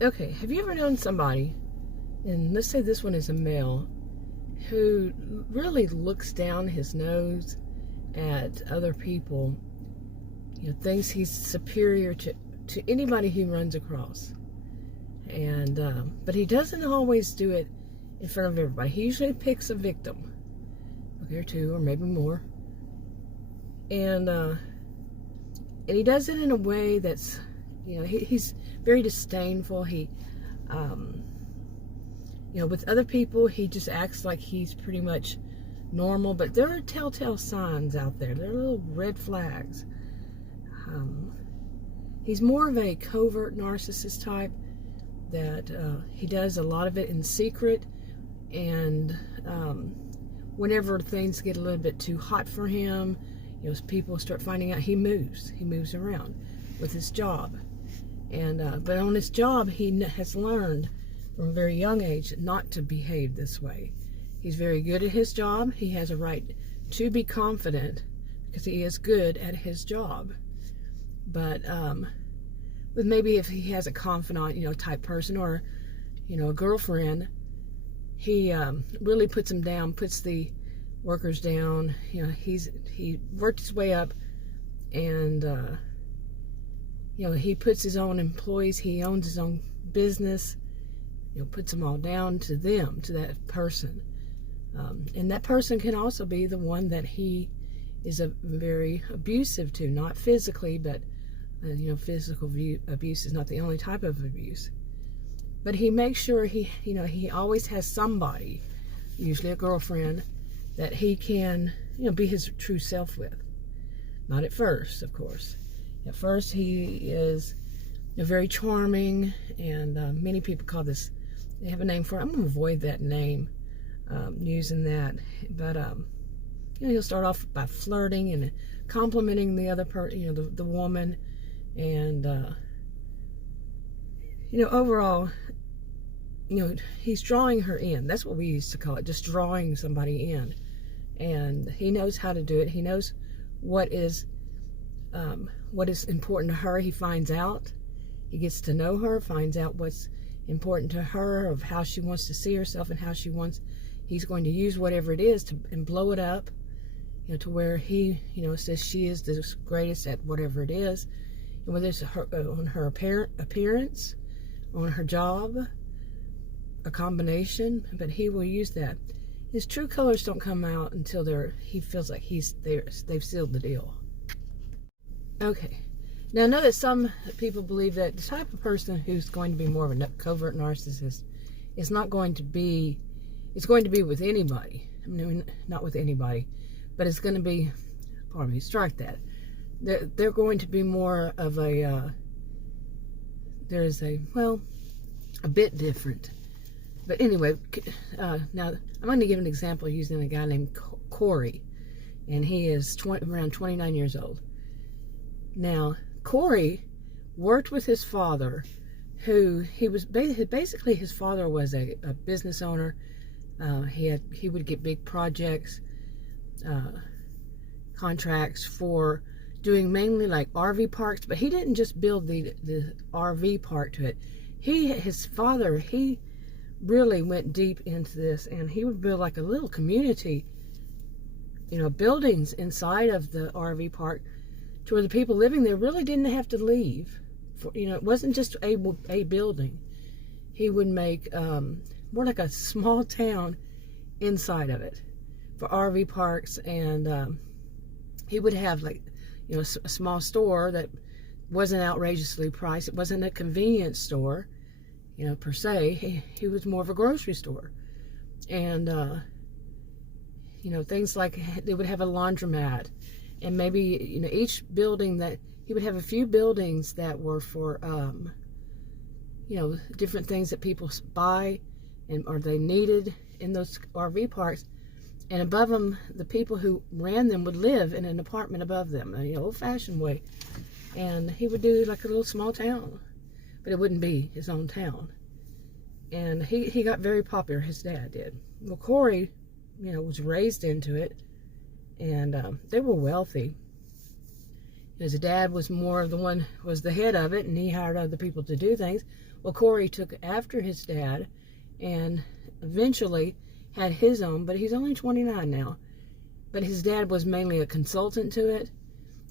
Okay, have you ever known somebody, and let's say this one is a male, who really looks down his nose at other people, thinks he's superior to anybody he runs across. And but he doesn't always do it in front of everybody. He usually picks a victim, okay, or two, or maybe more. And he does it in a way that's, he's very disdainful. He, with other people, he just acts like he's pretty much normal. But there are telltale signs out there. There are little red flags. He's more of a covert narcissist type, that he does a lot of it in secret, and whenever things get a little bit too hot for him, people start finding out, he moves around with his job. And but on his job, he has learned from a very young age not to behave this way. He's very good at his job. He has a right to be confident because he is good at his job. But with maybe if he has a confidant, type person, or, a girlfriend, he really puts them down, puts the workers down. He worked his way up, and he puts his own employees, he owns his own business, puts them all down to that person. And that person can also be the one that he is very abusive to, not physically, but physical abuse is not the only type of abuse. But he makes sure he always has somebody, usually a girlfriend, that he can, be his true self with. Not at first, of course. At first, he is very charming, and many people call this, they have a name for it. I'm going to avoid that name, using that. But, he'll start off by flirting and complimenting the other person, the woman. And, overall, he's drawing her in. That's what we used to call it, just drawing somebody in. And he knows how to do it. He knows what is important to her. He finds out. He gets to know her, finds out what's important to her, of how she wants to see herself, and how he's going to use whatever it is and blow it up, to where he, says she is the greatest at whatever it is. And whether it's on her appearance, on her job, a combination, but he will use that. His true colors don't come out until he feels like they've sealed the deal. Okay. Now, I know that some people believe that the type of person who's going to be more of a covert narcissist is not going to be, it's going to be with anybody. I mean, not with anybody, but it's going to be, pardon me, strike that. They're going to be more of a, a bit different. But anyway, now I'm going to give an example using a guy named Corey, and he is around 29 years old. Now, Corey worked with his father, who basically his father was a business owner. He would get big projects, contracts for doing mainly like RV parks, but he didn't just build the RV part to it. His father really went deep into this, and he would build like a little community, buildings inside of the RV park, to where the people living there really didn't have to leave. It wasn't just a building. He would make more like a small town inside of it for RV parks, and he would have like, a small store that wasn't outrageously priced. It wasn't a convenience store, per se. He was more of a grocery store. And, things like they would have a laundromat, and maybe, each building that he would have a few buildings that were for, different things that people buy or they needed in those RV parks. And above them, the people who ran them would live in an apartment above them, old-fashioned way. And he would do like a little small town, but it wouldn't be his own town. And he got very popular, his dad did. Well, Corey, was raised into it, and they were wealthy. His dad was more of the one, was the head of it, and he hired other people to do things. Well, Corey took after his dad and eventually had his own, but he's only 29 now. But his dad was mainly a consultant to it.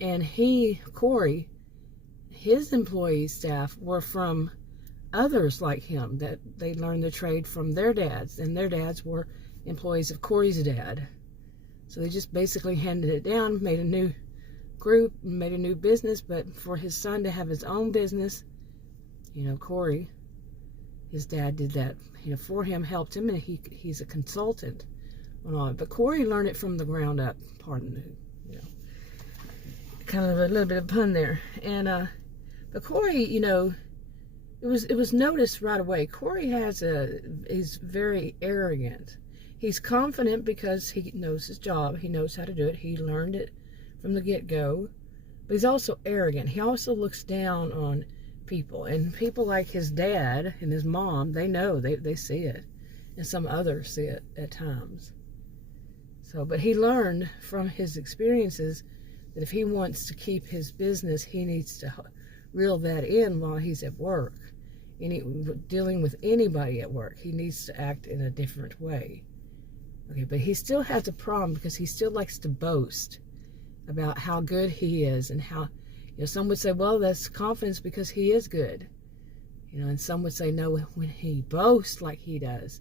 And Corey, his employee staff were from others like him, that they learned the trade from their dads, and their dads were employees of Corey's dad. So they just basically handed it down, made a new group, made a new business. But for his son to have his own business, Corey, his dad did that, for him, helped him, and he's a consultant on all it. But Corey learned it from the ground up, kind of a little bit of pun there. And but Corey, it was noticed right away. Corey is very arrogant. He's confident because he knows his job. He knows how to do it. He learned it from the get-go. But he's also arrogant. He also looks down on people. And people like his dad and his mom, they know, they see it. And some others see it at times. But he learned from his experiences that if he wants to keep his business, he needs to reel that in while he's at work. Dealing with anybody at work, he needs to act in a different way. Okay, but he still has a problem because he still likes to boast about how good he is, and how, some would say, well, that's confidence because he is good. And some would say, no, when he boasts like he does,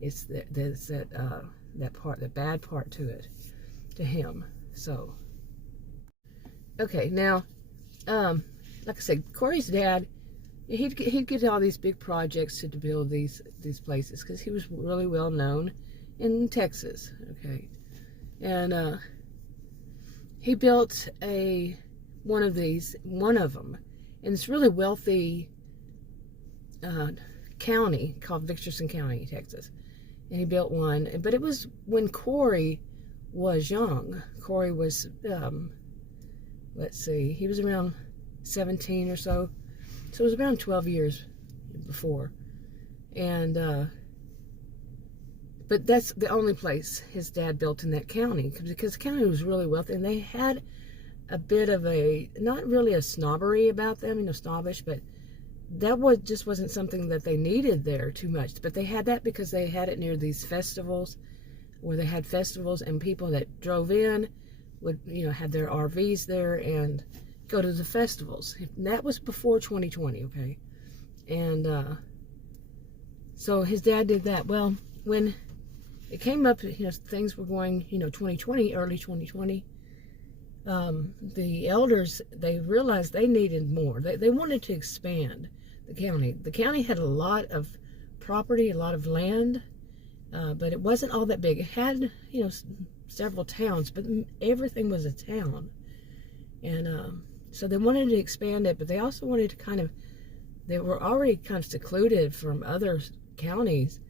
it's that part, the bad part to it, to him. So, okay, now, like I said, Corey's dad, he'd get all these big projects to build these places because he was really well known in Texas. Okay, and he built one of them, in this really wealthy county called Victorson County, Texas. And he built one, but it was when Corey was young. Corey was, let's see, he was around 17 or so. So it was around 12 years before. And, but that's the only place his dad built in that county, because the county was really wealthy, and they had a bit of not really a snobbery about them, snobbish, but that just wasn't something that they needed there too much. But they had that because they had it near these festivals, where they had festivals, and people that drove in would, have their RVs there and go to the festivals. And that was before 2020, okay? And so his dad did that. Well, when it came up, things were going, 2020, early 2020, the elders, they realized they needed more. They wanted to expand the county. The county had a lot of property, a lot of land, but it wasn't all that big. It had, several towns, but everything was a town. And so they wanted to expand it, but they also wanted to they were already kind of secluded from other counties,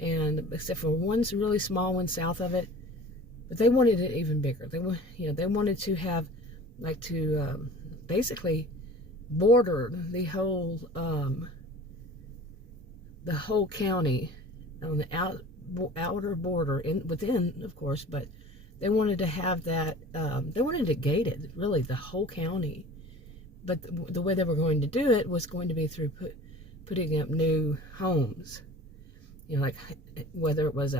and except for one really small one south of it. But they wanted it even bigger. They wanted to have, basically border the whole county on the outer border, within, of course. But they wanted to have that. They wanted it gated, really, the whole county. But the way they were going to do it was going to be through putting up new homes. Like whether it was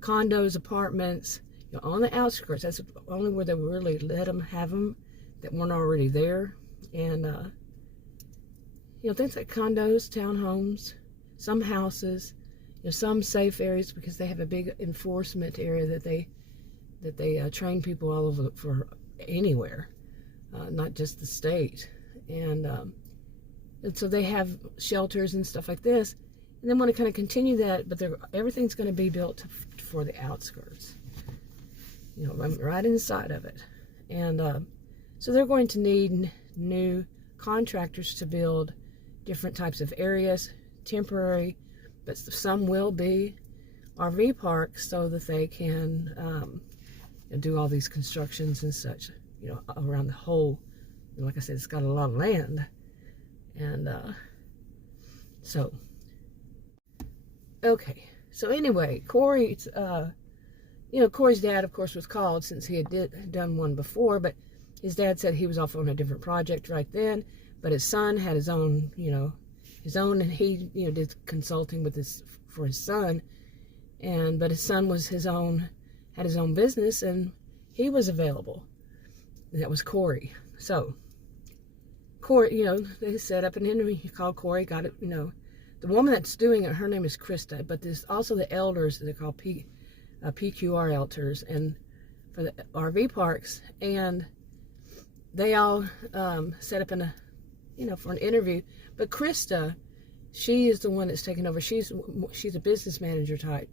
condos, apartments. On the outskirts, that's only where they really let them have them that weren't already there. And, things like condos, townhomes, some houses, some safe areas, because they have a big enforcement area that they train people all over for anywhere, not just the state. And so they have shelters and stuff like this. And they want to kind of continue that, but everything's going to be built for the outskirts. Right inside of it. And so they're going to need new contractors to build different types of areas, temporary, but some will be RV parks, so that they can do all these constructions and such, around the whole. Like I said, it's got a lot of land. And so, okay. So anyway, Corey's Corey's dad, of course, was called, since he had done one before, but His dad said he was off on a different project right then, but his son had his own, and he, did consulting for his son, but his son was had his own business, and he was available. And that was Corey. So, Corey, they set up an interview. He called Corey, got it, the woman that's doing it, her name is Krista, but there's also the elders, they're called PQR elders, and for the RV parks, and they all set up for an interview. But Krista, she is the one that's taken over. She's a business manager type.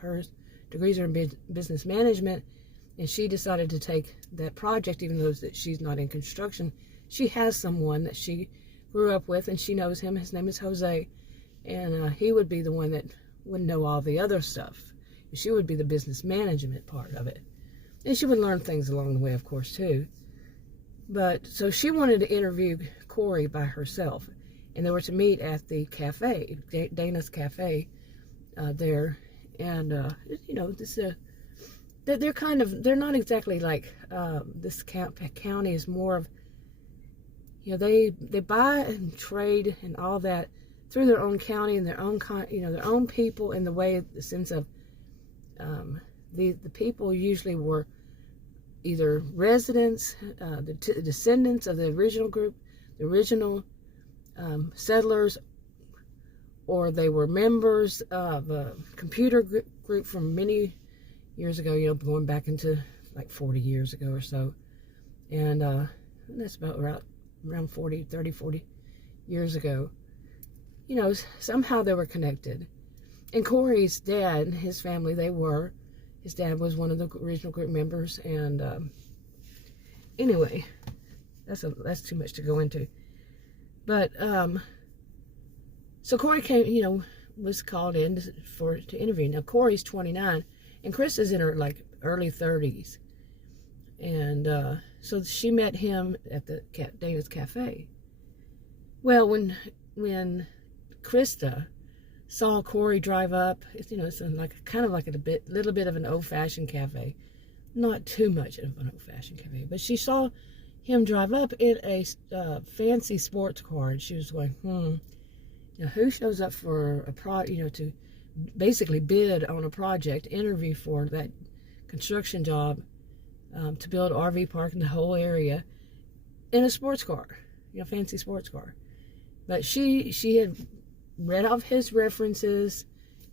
Her degrees are in business management, and she decided to take that project, even though she's not in construction. She has someone that she grew up with, and she knows him. His name is Jose, and he would be the one that would know all the other stuff. She would be the business management part of it, and she would learn things along the way, of course, too. But so she wanted to interview Corey by herself, and they were to meet at the cafe, Dana's Cafe, there. And they're not exactly like this county is more of, they buy and trade and all that through their own county and their own their own people, in the sense of the people usually were either residents, the descendants of the original group, the original settlers, or they were members of a computer group from many years ago, going back into like 40 years ago or so. And that's about around 40 years ago. Somehow they were connected. And Corey's dad and his family, his dad was one of the original group members. And anyway, that's too much to go into. But so Corey came, was called in to interview. Now Corey's 29, and Krista's in her early 30s, and so she met him at the Dana's Cafe. Well, when Krista saw Corey drive up, it's kind of like a little bit of an old-fashioned cafe, not too much of an old-fashioned cafe, but she saw him drive up in a fancy sports car, and she was going, who shows up for a to basically bid on a project, interview for that construction job, to build RV park in the whole area in a sports car, fancy sports car. But she had read off his references,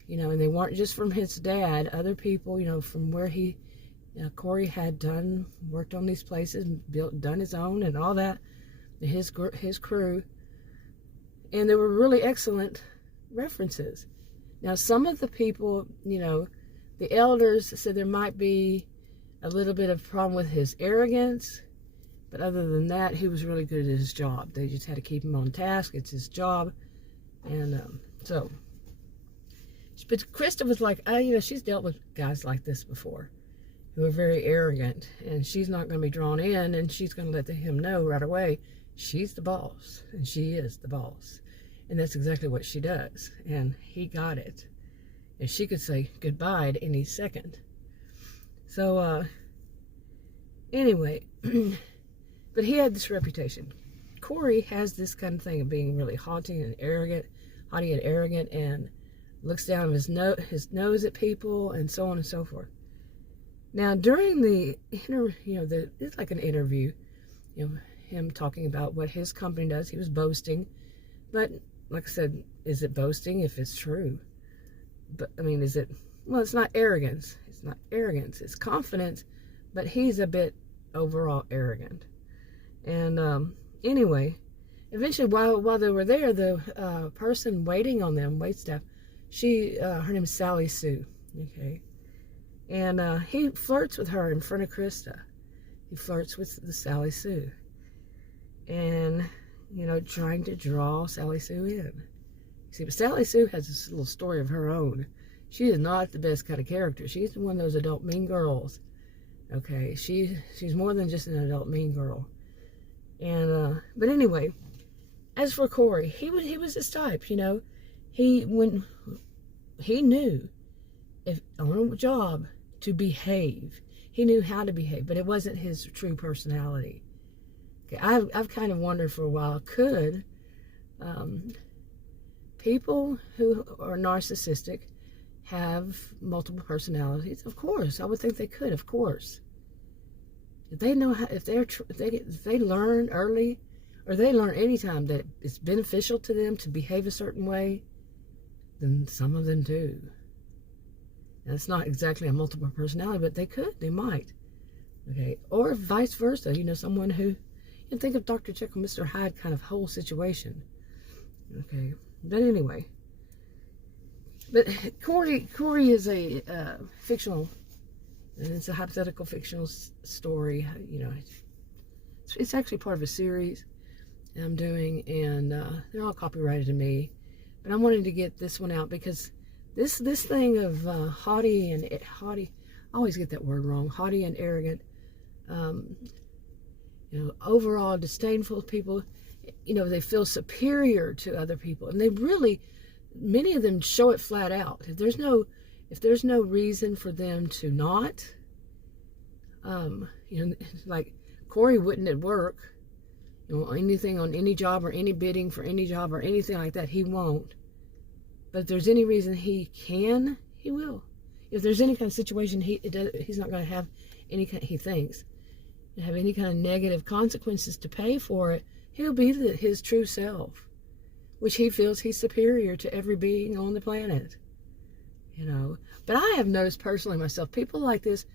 and they weren't just from his dad, other people, from where Corey had worked on these places, done his own and all that, his crew. And they were really excellent references. Now, some of the people, the elders said there might be a little bit of problem with his arrogance, but other than that, he was really good at his job. They just had to keep him on task. It's his job. And but Krista was like, she's dealt with guys like this before, who are very arrogant, and she's not going to be drawn in, and she's going to let him know right away she's the boss, and she is the boss. And that's exactly what she does. And he got it. And she could say goodbye at any second. So, anyway, but he had this reputation. Corey has this kind of thing of being really haughty and arrogant, and looks down his nose at people, and so on and so forth. Now, during the interview, it's like an interview, him talking about what his company does. He was boasting, but like I said, is it boasting if it's true? But is it? Well, it's not arrogance. It's not arrogance. It's confidence, but he's a bit overall arrogant. And anyway, eventually, while they were there, the person waiting on them, waitstaff, her name is Sally Sue. Okay, and he flirts with her in front of Krista. He flirts with the Sally Sue, and trying to draw Sally Sue in. See, but Sally Sue has this little story of her own. She is not the best kind of character. She's one of those adult mean girls. Okay, she's more than just an adult mean girl. And but anyway, as for Corey, he was this type. He knew if on a job to behave. He knew how to behave, but it wasn't his true personality. Okay, I've kind of wondered for a while, could people who are narcissistic have multiple personalities? Of course, I would think they could. Of course, if they know how, if they learn early, or they learn anytime that it's beneficial to them to behave a certain way, then some of them do. And it's not exactly a multiple personality, but they might. Okay, or vice versa. You know, someone who, you think of Dr. Jekyll, Mr. Hyde kind of whole situation. Okay, but anyway. But Corey is a fictional, and it's a hypothetical fictional story. You know, it's actually part of a series I'm doing, and they're all copyrighted to me. But I'm wanting to get this one out because this thing of haughty, I always get that word wrong, haughty and arrogant, you know, overall disdainful people, you know, they feel superior to other people, and they really, many of them show it flat out. If there's no reason for them to not, you know, like Corey wouldn't at work, you know, anything on any job or any bidding for any job or anything like that, he won't. But if there's any reason he can, he will. If there's any kind of situation he's not going to have any kind, he thinks, have any kind of negative consequences to pay for it, he'll be his true self, which he feels he's superior to every being on the planet. You know, but I have noticed personally myself, people like this,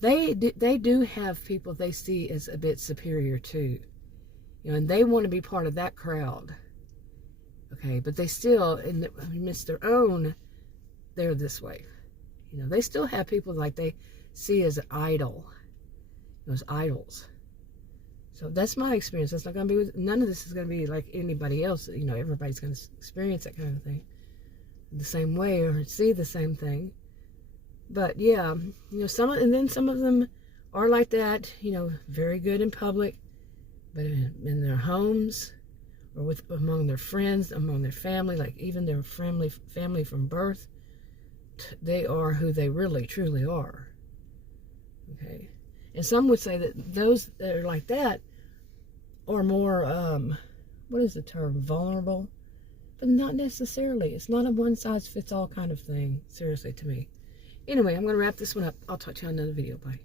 they do have people they see as a bit superior to, you know, and they want to be part of that crowd. Okay, but they still, amidst their own, they're this way. You know, they still have people like they see as an idol, as idols. So that's my experience. That's not going to be, none of this is going to be like anybody else. You know, everybody's going to experience that kind of thing the same way or see the same thing. But yeah, you know, some of them are like that, you know, very good in public, but in their homes or among their friends, among their family, like even their family from birth, they are who they really truly are. Okay, and some would say that those that are like that are more what is the term, vulnerable, but not necessarily. It's not a one size fits all kind of thing, seriously, to me. Anyway, I'm going to wrap this one up. I'll talk to you on another video. Bye.